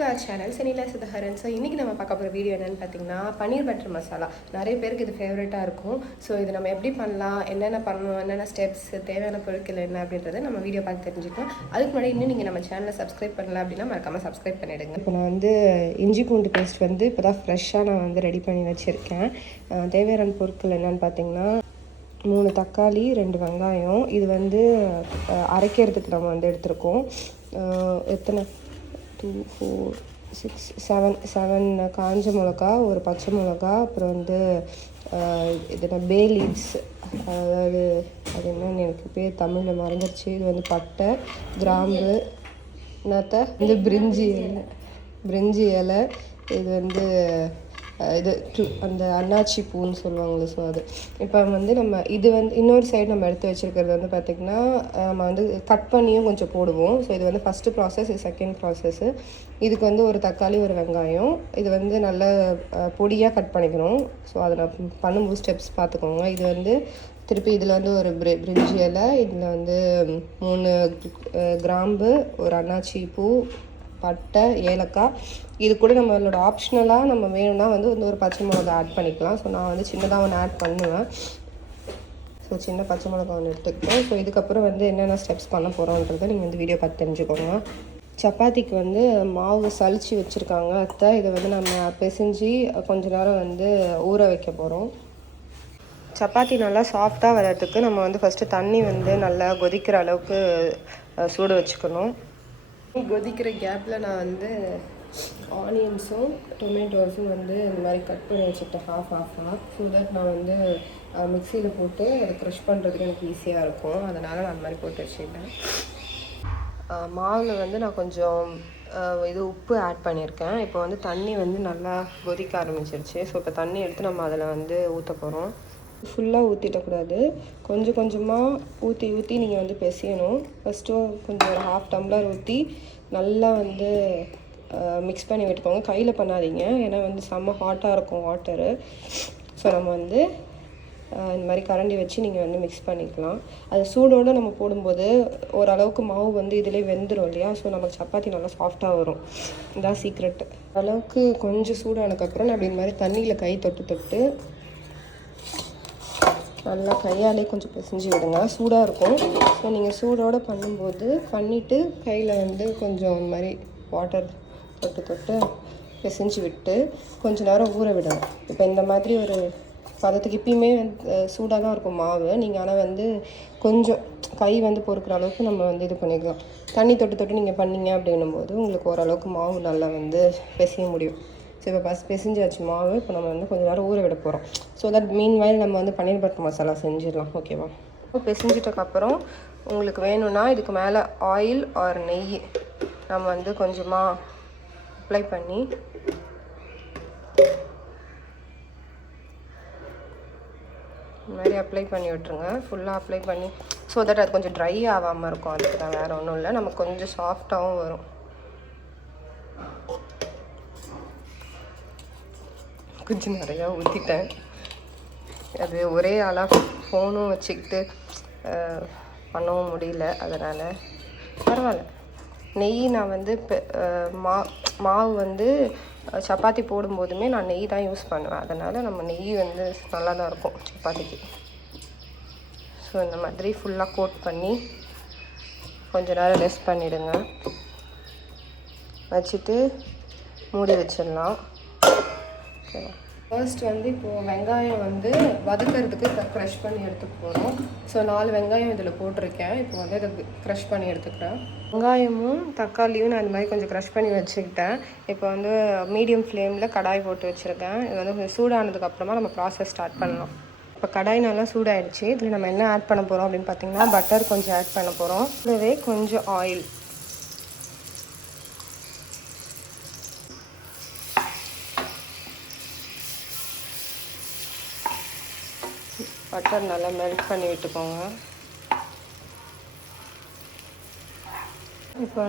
To our channel Senila Sudhaharan. So இன்றைக்கி நம்ம பார்க்க போகிற வீடியோ என்னென்னு பார்த்தீங்கன்னா பன்னீர் பட்டர் மசாலா. நிறைய பேருக்கு இது ஃபேவரட்டாக இருக்கும். ஸோ இது நம்ம எப்படி பண்ணலாம், என்னென்ன பண்ணணும், என்னென்ன ஸ்டெப்ஸ், தேவையான பொருட்கள் என்ன அப்படின்றத நம்ம வீடியோ பார்த்து தெரிஞ்சுக்கலாம். அதுக்கு முன்னாடி இன்னும் நீங்கள் நம்ம சேனலை சப்ஸ்கிரைப் பண்ணல அப்படின்னா மறக்காமல் சப்ஸ்கிரைப் பண்ணிவிடுங்க. இப்போ நான் இஞ்சி பூண்டு பேஸ்ட் இப்போ தான் ஃப்ரெஷ்ஷாக நான் ரெடி பண்ணி வச்சுருக்கேன். தேவையான பொருட்கள் என்னென்னு பார்த்தீங்கன்னா 3 தக்காளி, 2 வெங்காயம். இது அரைக்கிறதுக்கு நம்ம எடுத்திருக்கோம். எத்தனை 2 4 6 7 காஞ்ச மிளகா, ஒரு பச்சை மிளகா, அப்புறம் பே லீவ்ஸ், அதாவது அது என்னன்னு எனக்கு பேர் தமிழில் மறந்துடுச்சு. இது பட்டை, கிராம்பு, என்னத்த பிரிஞ்சி இலை, இது அந்த அன்னாச்சி பூன்னு சொல்லுவாங்களே. ஸோ அது இப்போ நம்ம இன்னொரு சைடு நம்ம எடுத்து வச்சுருக்கிறது பார்த்திங்கன்னா நம்ம கட் பண்ணியும் கொஞ்சம் போடுவோம். ஸோ இது ஃபஸ்ட்டு ப்ராசஸ், இது செகண்ட் ப்ராசஸ்ஸு. இதுக்கு ஒரு தக்காளி, ஒரு வெங்காயம், இது நல்ல பொடியாக கட் பண்ணிக்கணும். ஸோ அதை நான் பண்ணும்போது ஸ்டெப்ஸ் பார்த்துக்கோங்க. இது திருப்பி இதில் ஒரு பிரிஞ்சி இலை, இதில் 3 கிராம்பு, ஒரு அன்னாச்சி பூ, பட்டை, ஏலக்காய். இது கூட நம்மளோட ஆப்ஷனலாக நம்ம வேணும்னா ஒரு பச்சை மிளகா ஆட் பண்ணிக்கலாம். ஸோ நான் சின்னதாக ஒன்று ஆட் பண்ணுவேன். ஸோ சின்ன பச்சை மிளகா ஒன்று எடுத்துக்கிட்டோம். ஸோ இதுக்கப்புறம் என்னென்ன ஸ்டெப்ஸ் பண்ண போகிறோன்றதை நீங்கள் வீடியோ பார்த்து தெரிஞ்சுக்கோங்க. சப்பாத்திக்கு மாவு சளிச்சு வச்சுருக்காங்க அத்தை. இதை நம்ம பிசைஞ்சு கொஞ்ச நேரம் ஊற வைக்க போகிறோம். சப்பாத்தி நல்லா சாஃப்டாக வர்றதுக்கு நம்ம ஃபஸ்ட்டு தண்ணி நல்லா கொதிக்கிற அளவுக்கு சூடு வச்சுக்கணும். கொதிக்கிற கேப்பில் நான் ஆனியன்ஸும் டொமேட்டோஸும் இந்த மாதிரி கட் பண்ணி வச்சுக்கிட்டேன் ஹாஃப். ஸோ தட் நான் மிக்சியில் போட்டு அதை க்ரஷ் பண்ணுறதுக்கு எனக்கு ஈஸியாக இருக்கும். அதனால் நான் அந்த மாதிரி போட்டு வச்சுக்கிட்டேன். மாவில் நான் கொஞ்சம் உப்பு ஆட் பண்ணியிருக்கேன். இப்போ தண்ணி நல்லா கொதிக்க ஆரம்பிச்சிருச்சு. ஸோ இப்போ தண்ணி எடுத்து நம்ம அதில் ஊற்ற போகிறோம். ஃபுல்லாக ஊற்றிடக்கூடாது, கொஞ்சம் கொஞ்சமாக ஊற்றி நீங்கள் பிசையணும். ஃபஸ்ட்டு கொஞ்சம் ஒரு ½ டம்ளர் ஊற்றி நல்லா மிக்ஸ் பண்ணி விட்டுக்கோங்க. கையில் பண்ணாதீங்க, ஏன்னா செம்ம ஹாட்டாக இருக்கும் வாட்டரு. ஸோ நம்ம இந்த மாதிரி கரண்டி வச்சு நீங்கள் மிக்ஸ் பண்ணிக்கலாம். அது சூடோடு நம்ம போடும்போது ஓரளவுக்கு மாவு இதிலே வெந்துடும் இல்லையா. ஸோ நமக்கு சப்பாத்தி நல்லா சாஃப்டாக வரும். இதுதான் சீக்ரெட்டு. அளவுக்கு கொஞ்சம் சூடானதுக்கப்புறம் நான் இந்த மாதிரி தண்ணியில் கை தொட்டு நல்லா கையாலே கொஞ்சம் பிசைஞ்சு விடுங்க. சூடாக இருக்கும். ஸோ நீங்கள் சூடோடு பண்ணிவிட்டு கையில் கொஞ்சம் இந்த மாதிரி வாட்டர் தொட்டு பிசைஞ்சு விட்டு கொஞ்சம் நேரம் ஊற விடணும். இப்போ இந்த மாதிரி ஒரு பதத்துக்கு இப்பயுமே சூடாக தான் இருக்கும் மாவு. நீங்கள் ஆனால் கொஞ்சம் கை பொறுக்கிற அளவுக்கு நம்ம இது பண்ணிக்கலாம். தண்ணி தொட்டு நீங்கள் பண்ணிங்க அப்படின்னும்போது உங்களுக்கு ஓரளவுக்கு மாவு நல்லா பிசைய முடியும். ஸோ இப்போ பிசைஞ்சாச்சு மாவு. இப்போ நம்ம கொஞ்சம் நேரம் ஊற விட போகிறோம். ஸோ தட் மீன் வாயில் நம்ம பன்னீர் பட்டர் மசாலா செஞ்சிடலாம். ஓகேவா? பிசைஞ்சிட்டதுக்கப்புறம் உங்களுக்கு வேணும்னா இதுக்கு மேலே ஆயில் ஆர் நெய் நம்ம கொஞ்சமாக அப்ளை பண்ணி இந்த மாதிரி அப்ளை பண்ணி விட்டுருங்க. ஃபுல்லாக அப்ளை பண்ணி ஸோ தட் அது கொஞ்சம் ட்ரை ஆகாமல் இருக்கும். அதுக்கு தான், வேறு ஒன்றும் இல்லை. நமக்கு கொஞ்சம் சாஃப்டாகவும் வரும். கொஞ்சம் நிறையா ஊற்றிட்டேன். அது ஒரே ஆளாக ஃபோனும் வச்சுக்கிட்டு பண்ணவும் முடியல. அதனால் பரவாயில்ல. நெய் நான் மாவு சப்பாத்தி போடும்போதுமே நான் நெய் தான் யூஸ் பண்ணுவேன். அதனால் நம்ம நெய் நல்லா தான் இருக்கும் சப்பாத்திக்கு. ஸோ இந்த மாதிரி ஃபுல்லாக கோட் பண்ணி கொஞ்சம் நேரம் ரெஸ்ட் பண்ணிவிடுங்க. வச்சுட்டு மூடி வச்சிடலாம். ஃபர்ஸ்ட் இப்போது வெங்காயம் வதக்கிறதுக்கு க்ரஷ் பண்ணி எடுத்துக்க போகிறோம். ஸோ 4 வெங்காயம் இதில் போட்டிருக்கேன். இப்போ இதை க்ரஷ் பண்ணி எடுத்துக்கிறேன். வெங்காயமும் தக்காளியும் நான் இந்த மாதிரி கொஞ்சம் க்ரஷ் பண்ணி வச்சுக்கிட்டேன். இப்போ மீடியம் ஃப்ளேமில் கடாய் போட்டு வச்சுருக்கேன். இது கொஞ்சம் சூடானதுக்கப்புறமா நம்ம ப்ராசஸ் ஸ்டார்ட் பண்ணலாம். இப்போ கடாய் நல்லா சூடாயிடுச்சு. இதில் நம்ம என்ன ஆட் பண்ண போகிறோம் அப்படின்னு பார்த்தீங்கன்னா பட்டர் கொஞ்சம் ஆட் பண்ண போகிறோம். இதுவே கொஞ்சம் ஆயில், பட்டர் நல்லா மெல்ட் பண்ணி விட்டுக்கோங்க. இப்போ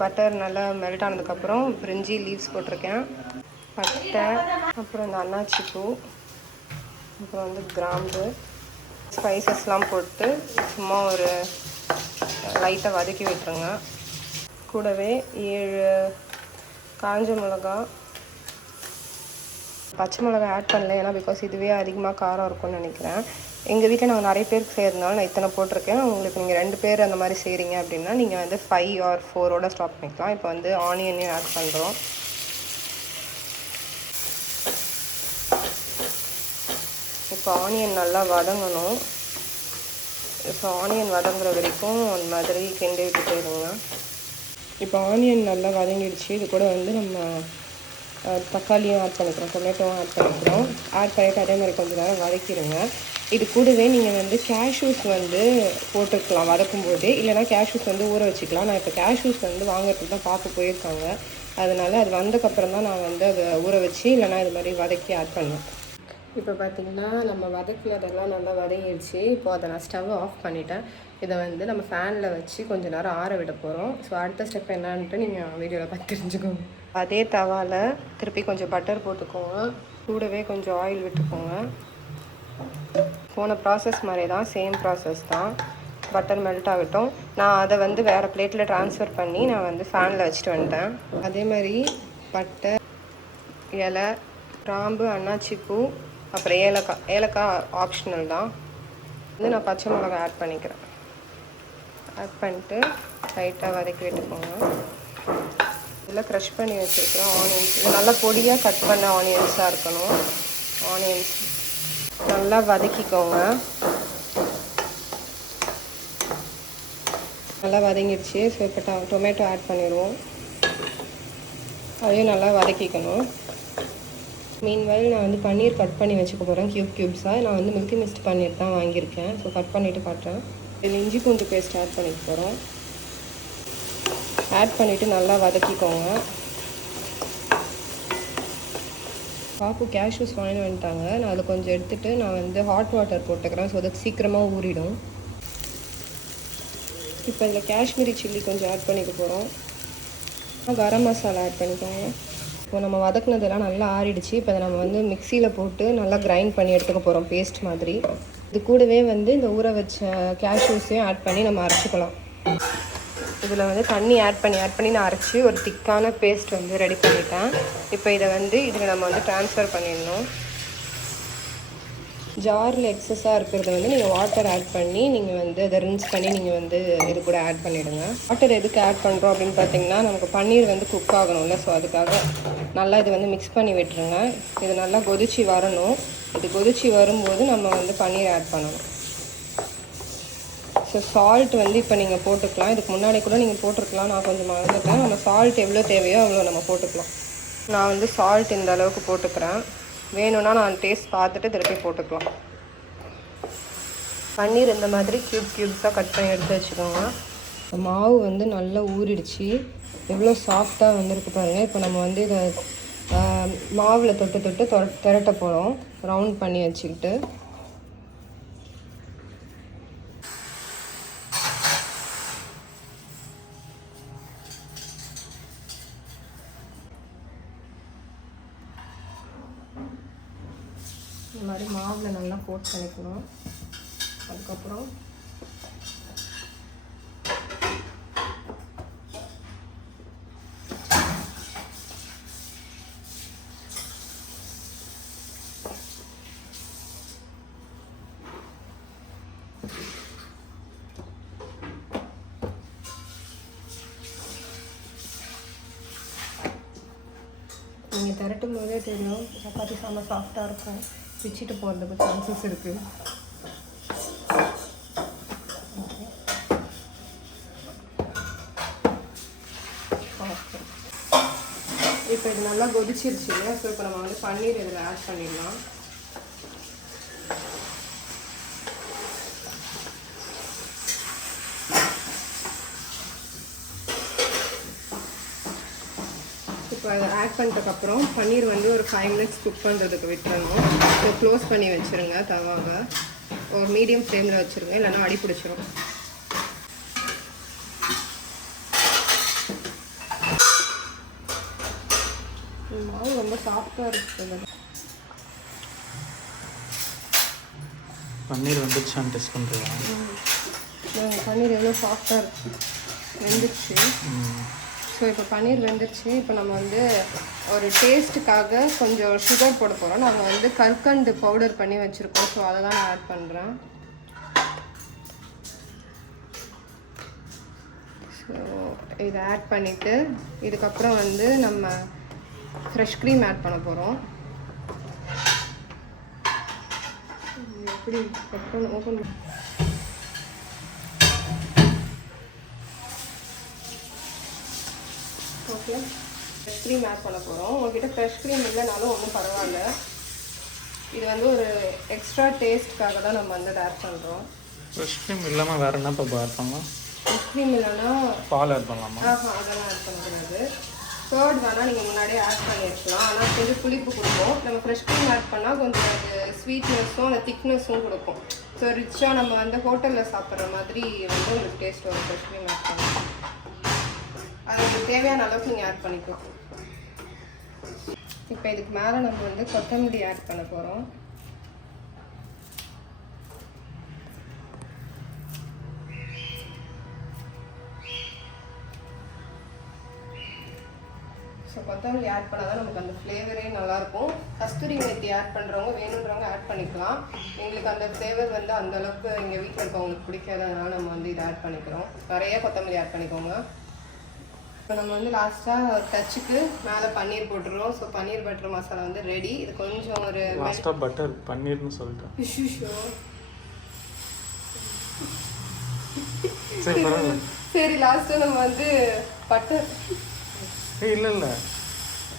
பட்டர் நல்லா மெல்ட் ஆனதுக்கப்புறம் பிரிஞ்சி லீவ்ஸ் போட்டிருக்கேன், பட்டை, அப்புறம் இந்த அன்னாச்சி பூ, அப்புறம் கிராம்பு, ஸ்பைசஸ்லாம் போட்டு சும்மா ஒரு லைட்டாக வதக்கி விட்டுருங்க. கூடவே 7 காஞ்ச மிளகா, பச்சை மிளகா ஆட் பண்ணல, ஏன்னா பிகாஸ் இதுவே அதிகமாக காரம் இருக்கும்னு நினைக்கிறேன். எங்கள் வீட்டில் நாங்கள் நிறைய பேருக்கு செய்கிறதுனால நான் இத்தனை போட்டிருக்கேன். உங்களுக்கு நீங்கள் 2 பேர் அந்த மாதிரி செய்கிறீங்க அப்படின்னா நீங்கள் வந்து 5 or 4ஓட ஸ்டாப் பண்ணிக்கலாம். இப்போ வந்து ஆனியனையும் ஆட் பண்ணுறோம். இப்போ ஆனியன் நல்லா வதங்கணும். இப்போ ஆனியன் வதங்குற வரைக்கும் அந்த மாதிரி கிண்டி விட்டுட்டே இருங்க. இப்போ ஆனியன் நல்லா வதங்கிடுச்சு. இது கூட வந்து நம்ம தக்காளியும் ஆட் பண்ணிக்கிறோம், டொமேட்டோவும் ஆட் பண்ணிக்கிறோம். ஆட் பண்ணிவிட்டு அதே மாதிரி கொஞ்சம் நேரம் வதக்கிடுங்க. இது கூடவே நீங்கள் வந்து கேஷ்யூஸ் வந்து போட்டுக்கலாம் வதக்கும் போதே, இல்லைனா கேஷ்யூஸ் வந்து ஊற வச்சுக்கலாம். நான் இப்போ கேஷ்யூஸ் வந்து வாங்குறதுக்கு தான் பார்க்க போயிருக்காங்க, அதனால் அது வந்தக்கப்புறம் தான் நான் வந்து அதை ஊற வச்சு இல்லைனா இது மாதிரி வதக்கி ஆட் பண்ணுவேன். இப்போ பார்த்திங்கன்னா நம்ம வதக்கினதெல்லாம் நல்லா வதங்கிடுச்சு. இப்போ அதை நான் ஸ்டவ் ஆஃப் பண்ணிவிட்டேன். இதை வந்து நம்ம ஃபேனில் வச்சு கொஞ்சம் நேரம் ஆற விட போகிறோம். ஸோ அடுத்த ஸ்டெப் என்னான்ட்டு நீங்கள் வீடியோவில் பார்த்து தெரிஞ்சுக்கோங்க. அதே தவாவில் திருப்பி கொஞ்சம் பட்டர் போட்டுக்கோங்க, கூடவே கொஞ்சம் ஆயில் விட்டுக்கோங்க. போன ப்ராசஸ் மாதிரி தான், சேம் ப்ராசஸ் தான். பட்டர் மெல்ட் ஆகட்டும். நான் அதை வந்து வேறு பிளேட்டில் ட்ரான்ஸ்ஃபர் பண்ணி நான் வந்து ஃபேனில் வச்சுட்டு வந்துட்டேன். அதே மாதிரி பட்டை, இலை, கிராம்பு, அன்னாச்சிப்பூ, அப்புறம் ஏலக்காய் ஆப்ஷனல் தான். வந்து நான் பச்சை மிளகா ஆட் பண்ணிக்கிறேன். ஆட் பண்ணிட்டு லைட்டாக வதக்கி விட்டுக்கோங்க. இதில் க்ரஷ் பண்ணி வச்சுருக்கிறோம் ஆனியன்ஸ். இது நல்லா பொடியாக கட் பண்ண ஆனியன்ஸாக இருக்கணும். ஆனியன்ஸ் நல்லா வதக்கிக்கோங்க. நல்லா வதங்கிடுச்சு. ஸோ இப்போ டொமேட்டோ ஆட் பண்ணிடுவோம். அதையும் நல்லா வதக்கிக்கணும். மீன்வைல் நான் வந்து பன்னீர் கட் பண்ணி வச்சுக்க போகிறேன் க்யூப்ஸாக. நான் வந்து மில்கி மிஸ்ட் பன்னீர் தான் வாங்கியிருக்கேன். ஸோ கட் பண்ணிவிட்டு காட்டுறேன். இதில் இஞ்சி பூண்டு பேஸ்ட் ஆட் பண்ணிக்க போகிறோம். ஆட் பண்ணிவிட்டு நல்லா வதக்கிக்கோங்க. பாப்பு கேஷ்யூஸ் வாங்கிட்டு வந்துட்டாங்க. நான் அதை கொஞ்சம் எடுத்துகிட்டு நான் வந்து ஹாட் வாட்டர் போட்டுக்கிறேன். ஸோ அதுக்கு சீக்கிரமாக ஊறிடும். இப்போ இதில் காஷ்மீரி சில்லி கொஞ்சம் ஆட் பண்ணிக்க போகிறோம். கரம் மசாலா ஆட் பண்ணிக்கோங்க. இப்போ நம்ம வதக்குனதெல்லாம் நல்லா ஆறிடுச்சு. இப்போ அதை நம்ம வந்து மிக்சியில் போட்டு நல்லா கிரைண்ட் பண்ணி எடுத்துக்க போகிறோம், பேஸ்ட் மாதிரி. இது கூடவே வந்து இந்த ஊற வச்ச கேஷ்யூஸையும் ஆட் பண்ணி நம்ம அரைச்சிக்கலாம். இதில் வந்து தண்ணி ஆட் பண்ணி நான் அரைச்சி ஒரு திக்கான பேஸ்ட் வந்து ரெடி பண்ணிட்டேன். இப்போ இதை வந்து இதில் நம்ம வந்து ட்ரான்ஸ்ஃபர் பண்ணிடணும். ஜாரில் எக்ஸஸாக இருக்கிறத வந்து நீங்கள் வாட்டர் ஆட் பண்ணி நீங்கள் வந்து அதை ரின்ஸ் பண்ணி நீங்கள் வந்து இது கூட ஆட் பண்ணிவிடுங்க. வாட்டர் எதுக்கு ஆட் பண்ணுறோம் அப்படின்னு பார்த்தீங்கன்னா, நமக்கு பன்னீர் வந்து குக் ஆகணும்ல. ஸோ அதுக்காக நல்லா இது வந்து மிக்ஸ் பண்ணி விட்டுருங்க. இது நல்லா கொதிச்சு வரணும். இது கொதிச்சு வரும்போது நம்ம வந்து பன்னீர் ஆட் பண்ணணும். ஸோ சால்ட் வந்து இப்போ நீங்கள் போட்டுக்கலாம். இதுக்கு முன்னாடி கூட நீங்கள் போட்டிருக்கலாம், நான் கொஞ்சம் மறந்துட்டேன். நம்ம சால்ட் எவ்வளோ தேவையோ அவ்வளோ நம்ம போட்டுக்கலாம். நான் வந்து சால்ட் இந்த அளவுக்கு போட்டுக்கிறேன். வேணும்னா நான் டேஸ்ட் பார்த்துட்டு திருப்பி போட்டுக்கலாம். பன்னீர் இந்த மாதிரி க்யூப்ஸாக கட் பண்ணி எடுத்து வச்சுக்கோங்க. மாவு வந்து நல்லா ஊறிடுச்சு. எவ்வளோ சாஃப்டாக வந்துருக்கு பாருங்கள். இப்போ நம்ம வந்து இதை மாவில் தொட்டு திரட்ட போகிறோம், ரவுண்ட் பண்ணி வச்சுக்கிட்டு. இந்த மாதிரி மாவில் நல்லா கோட் பண்ணிக்கணும். அதுக்கப்புறம் நீங்கள் திரட்டும் போதே தெரியும் சப்பாத்தி செம்ம சாஃப்டாக இருக்கும். பிச்சுட்டு போகிறதுக்கு சான்சஸ் இருக்குது. இப்போ இது நல்லா கொதிச்சிருச்சு இல்லையா? ஸோ இப்போ நம்ம வந்து பன்னீர் இதில் ஆட் பண்ணிடலாம். இப்போ அதை ஆட் பண்ணுறதுக்கப்புறம் பன்னீர் வந்து ஒரு 5 minutes குக் பண்ணுறதுக்கு விட்டுறணும். இதை க்ளோஸ் பண்ணி வச்சுருங்க. தவாவை ஒரு மீடியம் ஃப்ளேமில் வச்சுருங்க, இல்லைன்னா அடி பிடிச்சிரும். மாவு ரொம்ப சாஃப்டாக இருக்குது. பன்னீர் வந்துடுச்சான்னு டெஸ்ட் பண்ணுறேன். பன்னீர் எவ்வளோ சாஃப்டாக இருக்குது, வெந்துடுச்சு. ஸோ இப்போ பன்னீர் வெந்துருச்சு. இப்போ நம்ம வந்து ஒரு டேஸ்ட்டுக்காக கொஞ்சம் சுகர் போட போகிறோம். நம்ம வந்து கற்கண்டு பவுடர் பண்ணி வச்சுருக்கோம். ஸோ அதை தான் நான் ஆட் பண்ணுறேன். ஸோ இதை ஆட் பண்ணிவிட்டு இதுக்கப்புறம் வந்து நம்ம ஃப்ரெஷ் க்ரீம் ஆட் பண்ண போகிறோம். எப்படி open okay, fresh cream add பண்ண போகிறோம். உங்கள்கிட்ட ஃப்ரெஷ் க்ரீம் இல்லைனாலும் ஒன்றும் பரவாயில்ல. இது வந்து ஒரு எக்ஸ்ட்ரா டேஸ்ட்காக தான் நம்ம வந்து ஆட் பண்ணுறோம். ஃப்ரெஷ் க்ரீம் இல்லாமல் வேறு என்ன இப்போ ஆட் பண்ணலாம்? ஃப்ரெஷ் க்ரீம் இல்லைன்னா பால் ஆட் பண்ணலாமா? அதெல்லாம் ஆட் பண்ணக்கூடாது. கர்ட் வேணால் நீங்கள் முன்னாடியே ஆட் பண்ணியிருக்கலாம். ஆனால் கொஞ்சம் புளிப்பு கொடுக்கும். நம்ம ஃப்ரெஷ் க்ரீம் ஆட் பண்ணால் கொஞ்சம் அது ஸ்வீட்னஸும் அந்த திக்னஸும் கொடுக்கும். ஸோ ரிச்சாக நம்ம வந்து ஹோட்டலில் சாப்பிட்ற மாதிரி வந்து உங்களுக்கு டேஸ்ட் வரும் ஃப்ரெஷ் க்ரீம் ஆட் பண்ணலாம். அது உங்களுக்கு தேவையான அளவுக்கு நீங்கள் ஆட் பண்ணிக்கலாம். இப்போ இதுக்கு மேலே நம்ம வந்து கொத்தமல்லி ஆட் பண்ண போகிறோம். ஸோ கொத்தமல்லி ஆட் பண்ணால் தான் நமக்கு அந்த ஃப்ளேவரே நல்லாயிருக்கும். கஸ்தூரி மெத்தி ஆட் பண்ணுறவங்க வேணுன்றவங்க ஆட் பண்ணிக்கலாம். எங்களுக்கு அந்த ஃப்ளேவர் வந்து அந்தளவுக்கு எங்கள் வீட்டில் இருக்கவங்களுக்கு பிடிக்காததுனால நம்ம வந்து இதை ஆட் பண்ணிக்கிறோம். நிறைய கொத்தமல்லி ஆட் பண்ணிக்கோங்க. இப்போ நம்ம வந்து லாஸ்ட்டாக டச்சுக்கு மேலே பன்னீர் போட்டுருவோம். ஸோ பன்னீர் பட்டர் மசாலா வந்து ரெடி. இது கொஞ்சம் ஒரு லாஸ்ட்டாக பட்டர் பன்னீர்னு சொல்லிட்டேன். சரி லாஸ்ட்டாக நம்ம வந்து பட்டர் இல்லை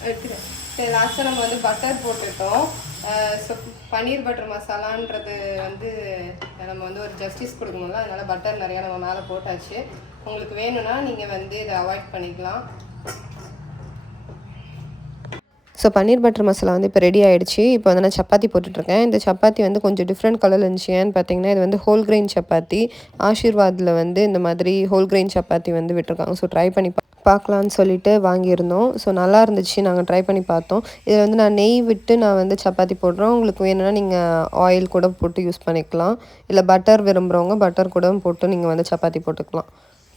வைக்கிறேன். சரி லாஸ்ட்டாக நம்ம வந்து பட்டர் போட்டுட்டோம். ஸோ பன்னீர் பட்டர் மசாலான்றது வந்து நம்ம வந்து ஒரு ஜஸ்டிஸ் கொடுக்கணும்ல, அதனால் பட்டர் நிறையா நம்ம மேலே போட்டாச்சு. உங்களுக்கு வேணும்னா நீங்கள் வந்து இதை அவாய்ட் பண்ணிக்கலாம். ஸோ பன்னீர் பட்டர் மசாலா வந்து இப்போ ரெடி ஆகிடுச்சு. இப்போ வந்து நான் சப்பாத்தி போட்டுட்ருக்கேன். இந்த சப்பாத்தி வந்து கொஞ்சம் டிஃப்ரெண்ட் கலரில் இருந்துச்சு. ஏன்னு பார்த்தீங்கன்னா இது வந்து ஹோல் கிரெயின் சப்பாத்தி. ஆஷீர்வாதில் வந்து இந்த மாதிரி ஹோல் கிரெயின் சப்பாத்தி வந்து விட்டுருக்காங்க. ஸோ ட்ரை பண்ணி பார்க்கலான்னு சொல்லிட்டு வாங்கியிருந்தோம். ஸோ நல்லா இருந்துச்சு. நாங்கள் ட்ரை பண்ணி பார்த்தோம். இதில் வந்து நான் நெய் விட்டு நான் வந்து சப்பாத்தி போடுறோம். உங்களுக்கு வேணும்னா நீங்கள் ஆயில் கூட போட்டு யூஸ் பண்ணிக்கலாம். இல்லை பட்டர் விரும்புகிறவங்க பட்டர் கூட போட்டு நீங்கள் வந்து சப்பாத்தி போட்டுக்கலாம்.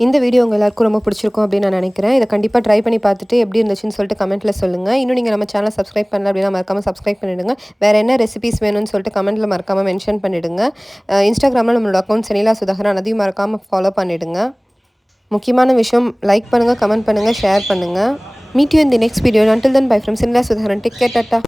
இந்த வீடியோ உங்கள் எல்லாருக்கும் ரொம்ப பிடிச்சிருக்கும் அப்படின்னு நான் நினைக்கிறேன். இதை கண்டிப்பாக ட்ரை பண்ணி பார்த்துட்டு எப்படி இருந்துச்சுன்னு சொல்லிட்டு கமெண்ட்டில் சொல்லுங்கள். இன்னும் நீங்கள் நம்ம சேனலை சப்ஸ்கிரைப் பண்ணல அப்படின்னா மறக்காமல் சப்ஸ்கிரைப் பண்ணிவிடுங்க. வேறு என்ன ரெசிபிஸ் வேணும்னு சொல்லிட்டு கமெண்ட்டில் மறக்காமல் மென்ஷன் பண்ணிவிடுங்க. இன்ஸ்டாகிராமில் நம்மளோட அக்கௌண்ட் செனிலா சுதாகரன், அதையும் மறக்காமல் ஃபாலோ பண்ணிவிடுங்க. முக்கியமான விஷயம், லைக் பண்ணுங்கள், கமெண்ட் பண்ணுங்கள், ஷேர் பண்ணுங்கள். Meet you in the next video. Until then, bye from Senila Sudharan. Take care, tata.